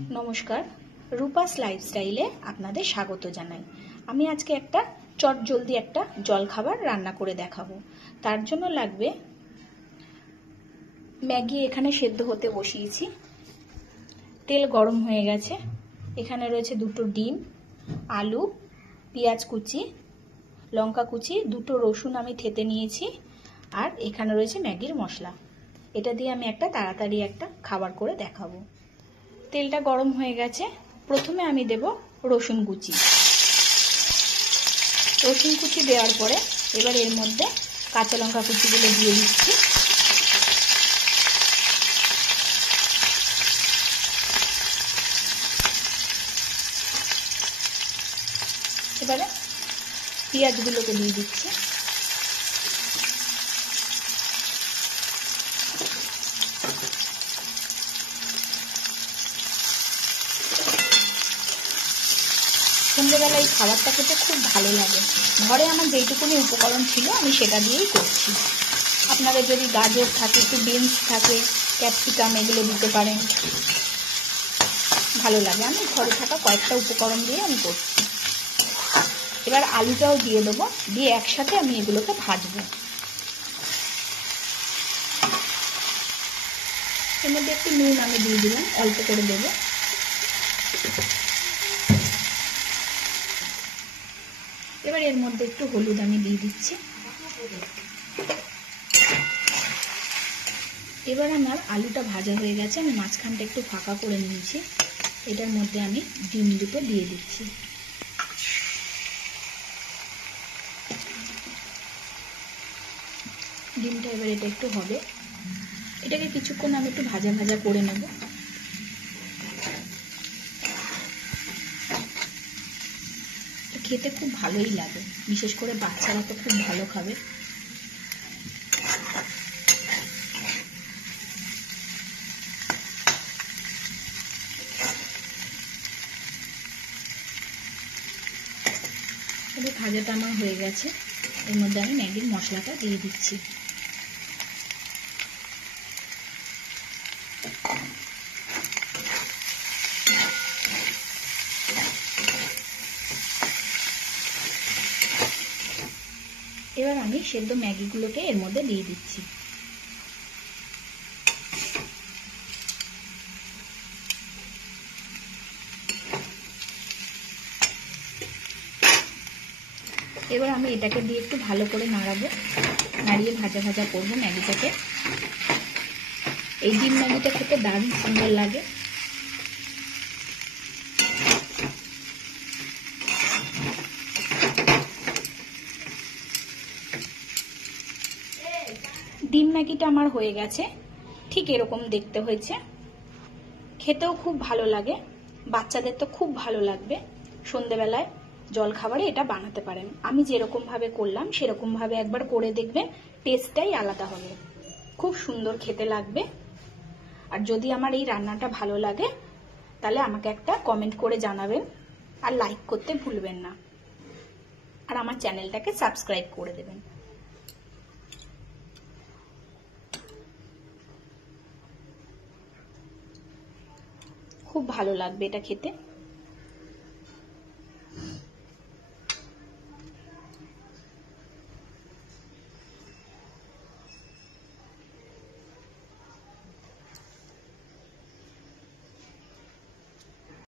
नमस्कार रूपास लाइफस्टाइले आपनादेर स्वागत जानाई। आमी आजके एकटा चटजलदी एकटा जलखाबार रान्ना करे देखाबो। तार जोन्नो लागबे मैगी एखाने सेদ্ধ होते बसिएछि, तेल गरम हये गेछे, एखाने रयेछे दुटो डिम, आलू, पेंयाज कुचि, लंका कुचि, दुटो रसुन आमी थेते नियेछि और एखाने रयेछे मैगिर मशला। एटा दिये आमी एकटा ताड़ाताड़ी एकटा खाबार करे देखाबो। तेलटा गरम हये गेछे, प्रथमे आमी देब रसुन कुचि। रसुन कुचि देওয়ার পরে এবার এর মধ্যে কাঁচা লঙ্কা কুচিগুলো দিয়ে দিচ্ছি। এবারে পেঁয়াজগুলোকে দিয়ে দিচ্ছি। সন্ধ্যেবেলায় খাবারটা খেতে খুব ভালো লাগে। ঘরে আমার যেটুকুনি উপকরণ ছিল আমি সেটা দিয়েই করছি। আপনাদের যদি গাজর থাকে, একটু বিনস থাকে, ক্যাপসিকাম এগুলো দিতে পারেন, ভালো লাগে। আমি ঘরে থাকা কয়েকটা উপকরণ দিয়ে আমি করছি। এবার আলুটাও দিয়ে দেবো, দিয়ে একসাথে আমি এগুলোকে ভাজবো। এর মধ্যে একটু নুন আমি দিয়ে দিলাম, অল্প করে দেবো। এবার এর মধ্যে একটু হলুদ আমি দিয়ে দিচ্ছি। এবার আমার আলুটা ভাজা হয়ে গেছে, আমি মাঝখানটা একটু ফাঁকা করে নিয়েছি। এটার মধ্যে আমি ডিম দুটো দিয়ে দিচ্ছি। ডিমটা এবার এটা একটু হবে, এটাকে কিছুক্ষণ আমি একটু ভাজা ভাজা করে নেব। খেতে খুব ভালোই লাগে, বিশেষ করে বাচ্চারা তো খুব ভালো খাবে। তবে ভাজাটা আমার হয়ে গেছে, এর মধ্যে আমি ম্যাগির মশলাটা দিয়ে দিচ্ছি। এবার আমি সেদ্ধ ম্যাগিগুলোকে এর মধ্যে দিয়ে দিচ্ছি। এবার আমি এটাকে দিয়ে একটু ভালো করে নাড়াবো, নাড়িয়ে ভাজা ভাজা করবো ম্যাগিটাকে। এই ডিম ম্যাগিটা খেতে দারুণ সুন্দর লাগে। ডিম ম্যাগিটা আমার হয়ে গেছে, ঠিক এরকম দেখতে হয়েছে। খেতেও খুব ভালো লাগে, বাচ্চাদের তো খুব ভালো লাগবে। সন্ধ্যেবেলায় জলখাবারে এটা বানাতে পারেন। আমি যেরকম ভাবে করলাম সেরকম ভাবে একবার করে দেখবেন, টেস্টটাই আলাদা হবে, খুব সুন্দর খেতে লাগবে। আর যদি আমার এই রান্নাটা ভালো লাগে তাহলে আমাকে একটা কমেন্ট করে জানাবেন, আর লাইক করতে ভুলবেন না, আর আমার চ্যানেলটাকে সাবস্ক্রাইব করে দেবেন। খুব ভালো লাগবে এটা খেতে।